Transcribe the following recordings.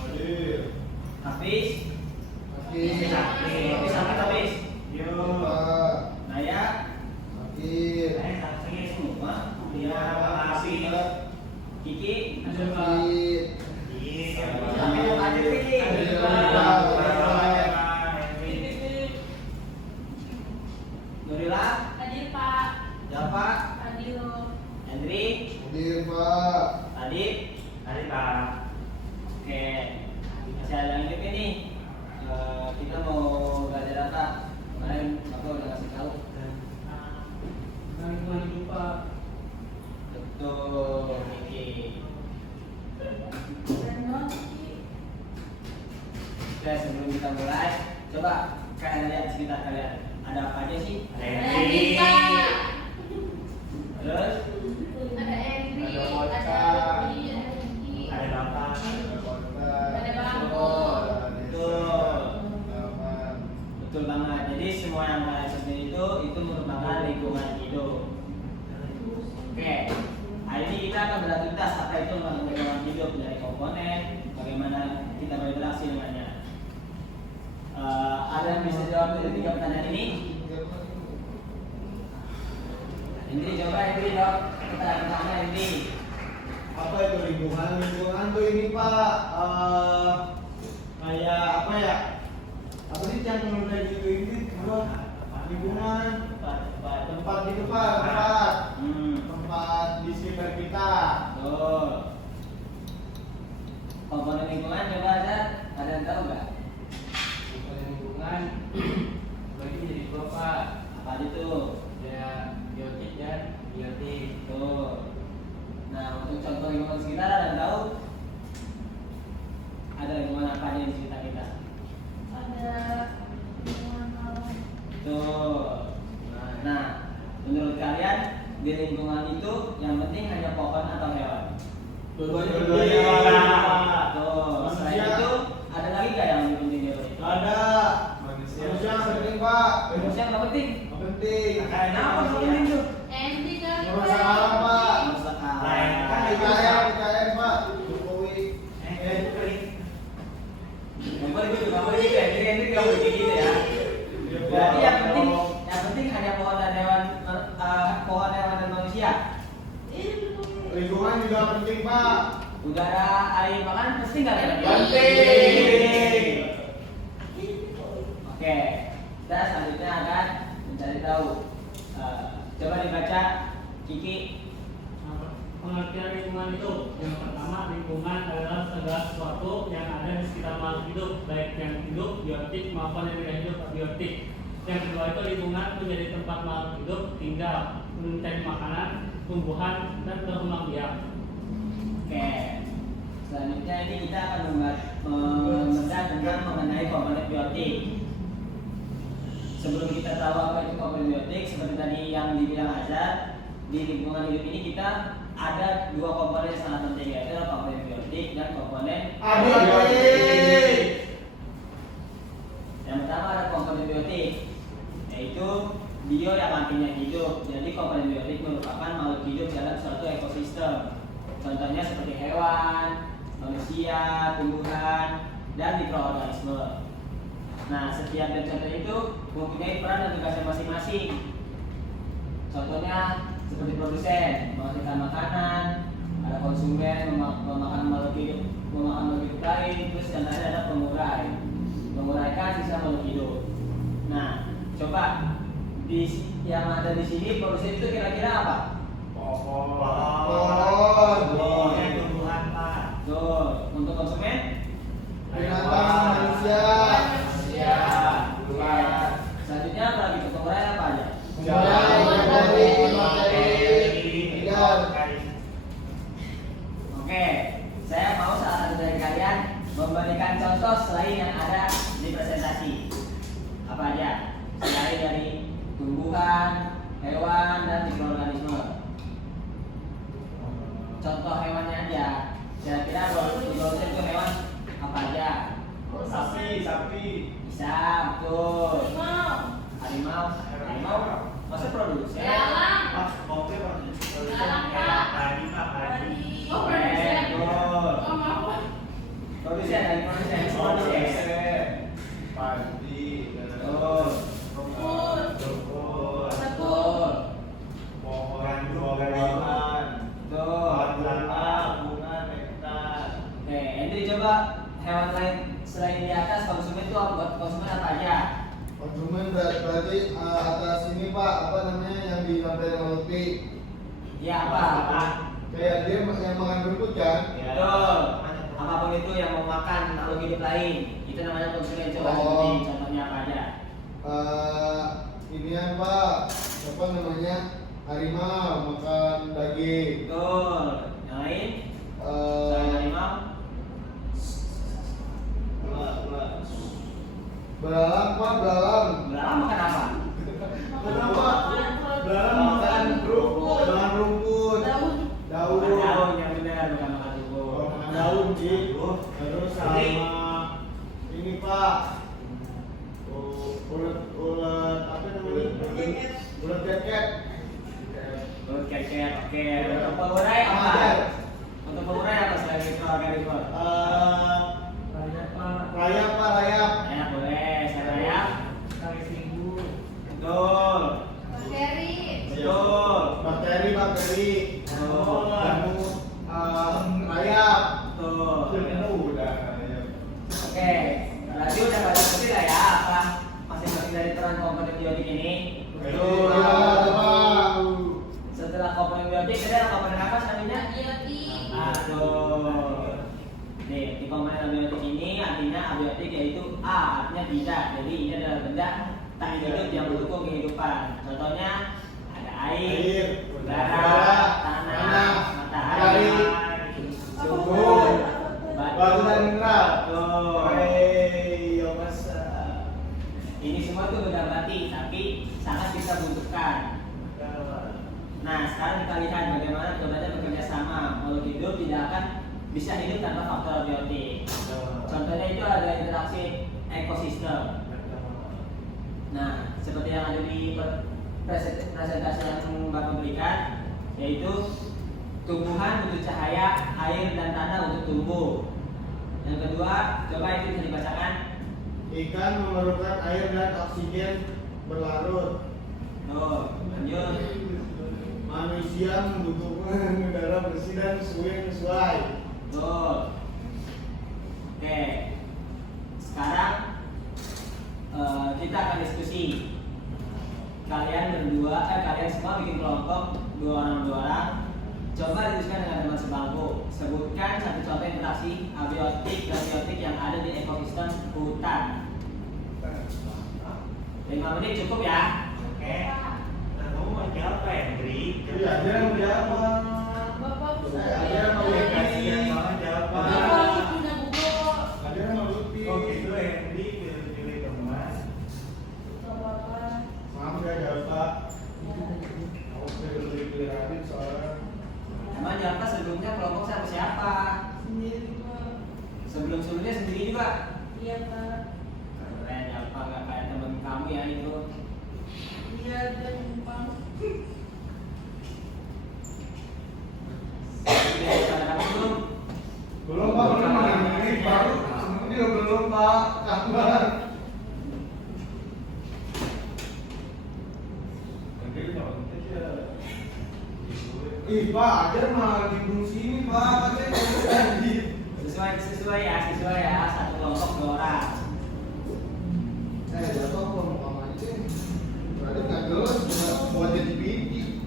Hadir. Hafiz. Hadir. Hafiz. Yo. Naya. Hadir. Hadir semua. Ya, Hafiz. Kiki. Hadir. Sampai yang hadir Kiki. Nurila. Hadir Pak. Java. Hadir. Hendri. Hadir Pak. Adit. Hadir Pak. Oke. Masih ada lanjut ini. Kita mau belajar apa? Kemarin aku udah ngasih tahu. Lingkungan hidup Pak. Betul, Niki. Oke, sebelum kita mulai, coba kalian lihat sekitar kalian. Ada apa aja sih? Hadir Pak. Terus Ada Endri. Ada Ada Waka. Rodi. Ada Kiki. Ada Bapak. Ada Bangko. betul, betul banget. Jadi semua yang kalian sebut itu merupakan lingkungan hidup. Oke, hari ini kita akan beraktivitas apa itu lingkungan hidup dari komponen, bagaimana kita berinteraksi dengannya. Ada yang bisa jawab dari 3 pertanyaan ini? Ini coba ini dok, pertanyaan pertama ini. Apa itu lingkungan? Lingkungan tuh ini Pak, kayak apa ya? Apa sih yang udah gitu ini? Lingkungan, tempat gitu Pak, tempat. Tempat di sekitar kita. Tuh. Komponen lingkungan coba ada yang tahu nggak? Komponen lingkungan bagi menjadi dua Pak. Apa itu? Ada biotik dan biotik. Tuh. Nah, untuk contoh lingkungan sekitar ada yang tahu? Ada lingkungan apa aja di sekitar kita? Ada lingkungan alam. Tuh. Nah, menurut kalian di lingkungan itu yang penting hanya pohon atau hewan? Dua-duanya Dua-duanya. penting. Tuh. Selain Manusia. itu ada lagi nggak yang lebih penting dari itu? Ada. Manusia yang penting Pak. Manusia nggak penting. Yang penting. Kenapa nggak penting tuh? Endri kali Merusak alam Pak. Merusak alam. Lain kan IKN Pak. Jokowi. Nggak boleh gitu, nggak boleh gitu ya. Jadi nggak boleh gitu ya. Berarti yang penting hanya pohon dan hewan, pohon hewan dan manusia. Lingkungan juga penting Pak. Udara, air, makan pasti nggak ada. Penting. Oke, kita selanjutnya akan mencari tahu. Coba dibaca, Kiki. Pengertian lingkungan itu, yang pertama, lingkungan adalah segala sesuatu yang ada di sekitar makhluk hidup, baik yang hidup, biotik maupun yang tidak hidup, abiotik. Yang kedua itu lingkungan menjadi tempat makhluk hidup tinggal, mencari makanan, tumbuhan, dan berkembang biak. Oke, selanjutnya ini kita akan membedah tentang mengenai komponen biotik. Sebelum kita tahu apa itu komponen biotik, seperti tadi yang dibilang Azhar, di lingkungan hidup ini kita ada 2 komponen yang sangat penting, yaitu adalah komponen biotik dan komponen Abiotik. Yang pertama ada komponen biotik, yaitu bio yang artinya hidup. Jadi komponen biotik merupakan makhluk hidup dalam suatu ekosistem. Contohnya seperti hewan, manusia, tumbuhan, dan mikroorganisme. Nah, setiap dari contoh itu mempunyai peran dan tugasnya masing-masing. Contohnya seperti produsen menghasilkan makanan, ada konsumen memakan makhluk hidup lain, terus yang terakhir ada pengurai, menguraikan sisa makhluk hidup. Nah, coba yang ada di sini produsen itu kira-kira apa? Pohon. Tumbuhan Pak. Tuh, untuk konsumen Binatang manusia. ya. Selanjutnya apa lagi? Pengurai apa aja? Oke, saya mau salah satu dari kalian memberikan contoh selain yang ada di presentasi. Apa aja? Selain dari tumbuhan, hewan, dan mikroorganisme. Contoh hewannya aja. Kira-kira mikroorganisme itu hewan apa aja? Sapi. Bisa, betul. Harimau, masa produsen? Galang. Galang Pak. Padi Pak, padi. Oh, produsen. Betul. Oh, maaf. Produsen dari produsen. Padi, Betul. Rumput. rumput, Betul. pohon-pohonan, Betul. bunga, nektar. Oke, Hendri coba hewan lain selain di atas konsumen itu buat konsumen apa aja? Konsumen berarti atas ini Pak, apa namanya yang disampaikan oleh Lutfi? Iya apa? Kayak dia yang makan rumput kan? Betul. Apapun itu yang mau makan makhluk hidup lain, itu namanya konsumen. Coba Oh. sebutin contohnya apa aja? Ini ya Pak, apa namanya? Harimau makan daging. Betul. Yang lain? Selain harimau? Belalang Pak, belalang. Belalang makan apa? Kenapa? Belalang makan rumput, makan rumput, Daun. daun. Makan daun yang benar, bukan makan Oh, rumput. makan daun gitu. Terus sama ini Pak. Ulet apa namanya? Ulet keket. Belut keket, oke. Untuk pengurai apa? Untuk pengurai apa selain mikroorganisme? Raya Pak. Rayap Pak, rayap. Rayap boleh, saya rayap. Kali Seribu. Betul. Bakteri. Betul. Bakteri. Betul. Jamur. Rayap. Betul. Udah rayap. Oke, berarti udah pada ngerti lah ya apa masing-masing dari peran komponen biotik ini. Betul. Iya, Pak. Setelah komponen biotik, ada komponen apa namanya? Abiotik. Aduh. Nih, di komponen abiotik ini artinya abiotik yaitu A artinya tidak. Jadi ini adalah benda tak hidup yang mendukung kehidupan. Contohnya ada air, udara, tanah, matahari, suhu, Batu dan mineral. Betul. Hei, ya masa. Ini semua itu benda mati, tapi sangat kita butuhkan. Nah, sekarang kita lihat bagaimana keduanya bekerja sama. Makhluk hidup tidak akan bisa hidup tanpa faktor biotik. Contohnya itu ada interaksi ekosistem. Nah, seperti yang ada di presentasi yang Bapak berikan, yaitu tumbuhan butuh cahaya, air, dan tanah untuk tumbuh. Yang kedua, coba itu bisa dibacakan. Ikan memerlukan air dan oksigen berlarut. Tuh, lanjut. Manusia membutuhkan udara bersih dan suhu yang sesuai. Tuh. Oke. Sekarang kita akan diskusi. Kalian semua bikin kelompok 2 orang. Coba diskusikan dengan teman sebangku. Sebutkan satu contoh interaksi abiotik dan biotik yang ada di ekosistem hutan. 5 menit cukup ya. Oke. Nah, kamu mau jawab apa, Hendri? Iya, dia yang jawab. Bapak Ada yang mau saya. Kasihan banget jawaban. Bapak punya buku. Ada yang mau Lutfi. Oh gitu, Hendri pilih-pilih teman. Bapak. Maaf ya jawab Pak. Aku pilih Radit soalnya. Emang Jalpa sebelumnya kelompok sama siapa? Sendiri Pak. Sebelum-sebelumnya sendiri juga. Iya Pak. Keren Jalpa nggak kayak temen kamu ya itu. Iya dia numpang. Udah pada kamu belum? Belum Pak, belum ini baru. Ini belum Pak, kabar. Ih Pak, ada malah di gunung sini Pak, katanya tadi. Sesuai ya, satu kelompok 2 orang. Jatuh aku mau kamu aja. Berarti nggak jelas buat jadi binti.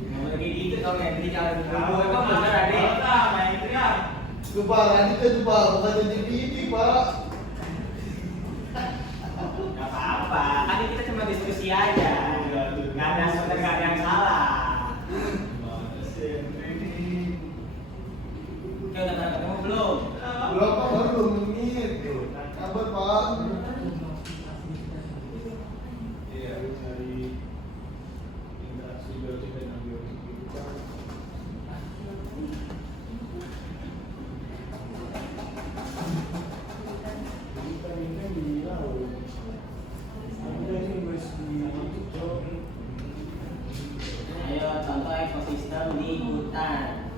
Nggak boleh kayak gitu tau nggak? Jadi kalau dulu itu bener adik. Coba Radit aja Pak, bukan jadi binti Pak. Gak apa-apa, kan kita cuma diskusi aja. Nggak ada sebenarnya nggak ada yang salah. Oke, udah pernah ketemu belum? Belum Pak, baru 2 menit. Kabar Pak. Iya, harus cari interaksi biotik dan abiotik itu Pak. Ikan ini di laut. Ada ini wes di Ayo contoh ekosistem di hutan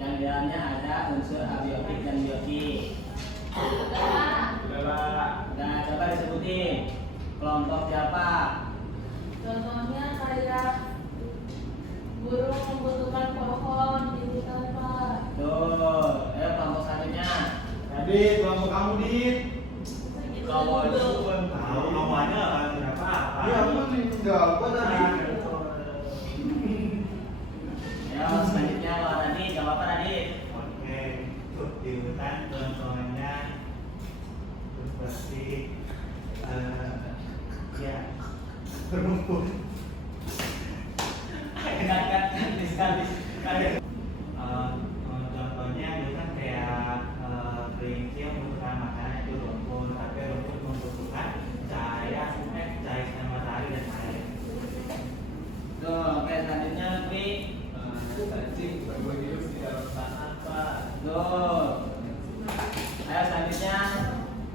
yang di dalamnya ada unsur abiotik dan biotik. Nah, coba disebutin kelompok siapa? Contohnya kayak burung membutuhkan pohon di hutan, Pak. Tuh, ayo kelompok selanjutnya. Adit, kelompok kamu Dit. Kalau itu kan tahu namanya kan siapa apa. Iya, aku kan tinggal gua tadi. Ayo selanjutnya Pak Radit, jawab apa Radit? Oke, tuh di hutan contohnya seperti ya berumpun. Contohnya itu kan kayak kelinci yang membutuhkan makanan itu rumput, tapi rumput membutuhkan cahaya matahari dan air. Tuh, oke selanjutnya Lutfi. Cacing berbuat hidup di dalam tanah, Pak. Tuh. Ayo selanjutnya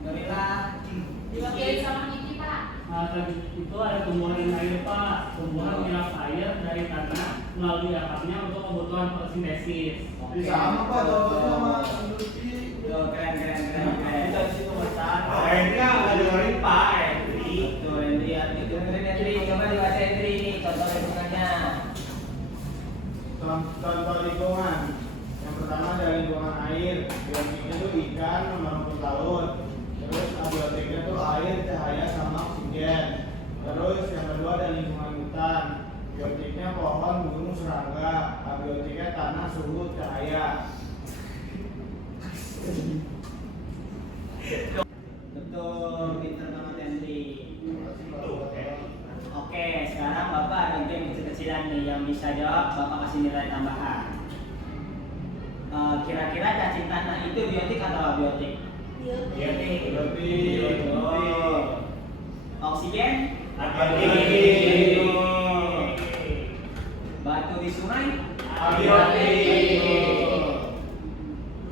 Nurila. Dipakai sama Kiki, Pak. Nah, itu ada tumbuhan air Pak, tumbuhan menyerap air dari tanah melalui akarnya untuk kebutuhan fotosintesis. Sama Pak, contohnya sama Lutfi. Tuh, keren. Kita di situ macan. Oh, ini nggak dengerin Pak Henry. Tuh, Hendri, Hendri, coba dibaca Hendri ini contoh lingkungannya. Contoh lingkungan. Yang pertama ada lingkungan air. Biotiknya tuh ikan sama rumput laut. Terus abiotiknya tuh air, cahaya sama oksigen. Terus yang kedua ada lingkungan hutan. Biotiknya pohon, gunung, serangga. Abiotiknya tanah, suhu, cahaya. Betul, pinter banget Hendri. Tuh, Oke, sekarang Bapak ada game kecil-kecilan nih yang bisa jawab, Bapak kasih nilai tambahan. Kira-kira cacing tanah itu biotik atau abiotik? Biotik. Biotik. Betul. Oksigen? Abiotik. Batu di sungai? Abiotik.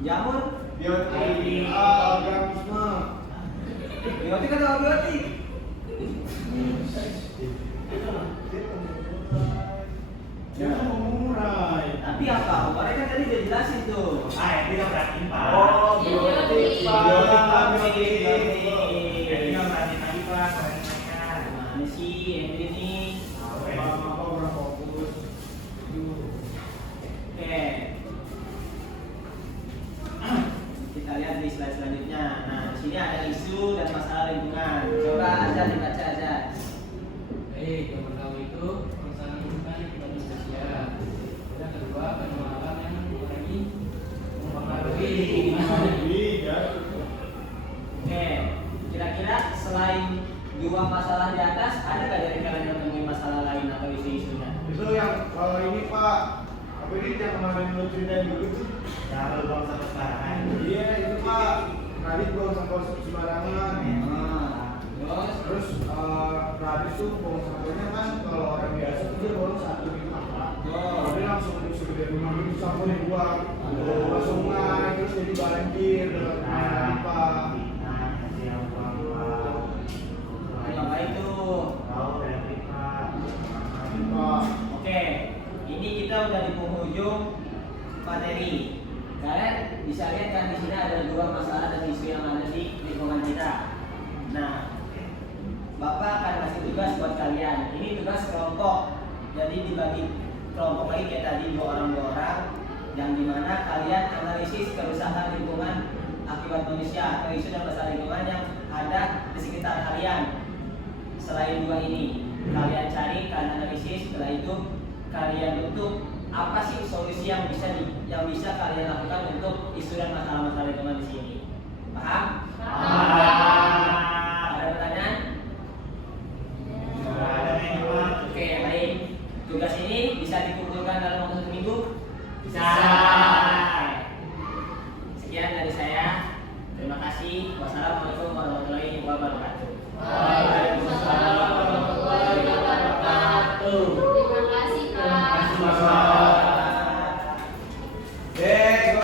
Jamur? Biotik. Organisme. Biotik atau abiotik? Jangan mengurai. Tapi apa? Kemarin kan tadi udah jelasin tuh. Henry nggak perhatiin Pak. Oh, biotik, Pak. Biotik. Henry nggak perhatiin lagi Pak. Keren-keren. Mana sih Hendri ini? Apa orang fokus? Oke. Kita lihat di slide selanjutnya. Nah, di sini ada isu dan masalah lingkungan. Coba aja dibaca aja. Baik, yang pertama itu perusahaan hutan di Indonesia. Yang kedua, pengelolaan yang mempengaruhi lingkungan. Iya. Oke. Kira-kira selain dua masalah di atas, ada nggak dari kalian yang menemui masalah lain atau isu-isunya? Itu yang kalau ini Pak, apa ini yang kemarin lu ceritain dulu tuh? Jangan lu buang sampai sekarang. Iya itu Pak. Radit buang sampah sembarangan. Terus Radit tuh buang sampahnya kan kalau orang biasa tuh dia buang satu gitu Pak. Tapi langsung segede rumah itu sampah dibuang ke sungai terus jadi banjir dengan Radit Pak. apa itu? Pak. Oke, ini kita udah di penghujung materi. Kalian bisa lihat kan di sini ada dua masalah dan isu yang ada di lingkungan kita. Nah, Bapak akan kasih tugas buat kalian. Ini tugas kelompok. Jadi dibagi kelompok lagi kayak tadi dua orang, yang dimana kalian analisis kerusakan lingkungan akibat manusia atau isu dan masalah lingkungan yang ada di sekitar kalian. Selain dua ini, kalian cari, kalian analisis. Setelah itu kalian bentuk apa sih solusi yang bisa kalian lakukan untuk isu dan masalah-masalah lingkungan di sini. Paham? Ada pertanyaan? Oke, baik. Tugas ini bisa dikumpulkan dalam waktu 1 minggu? Bisa. Sekian dari saya. Terima kasih. Wassalamualaikum warahmatullahi wabarakatuh. Waalaikumsalam warahmatullahi wabarakatuh. Terima kasih, Pak.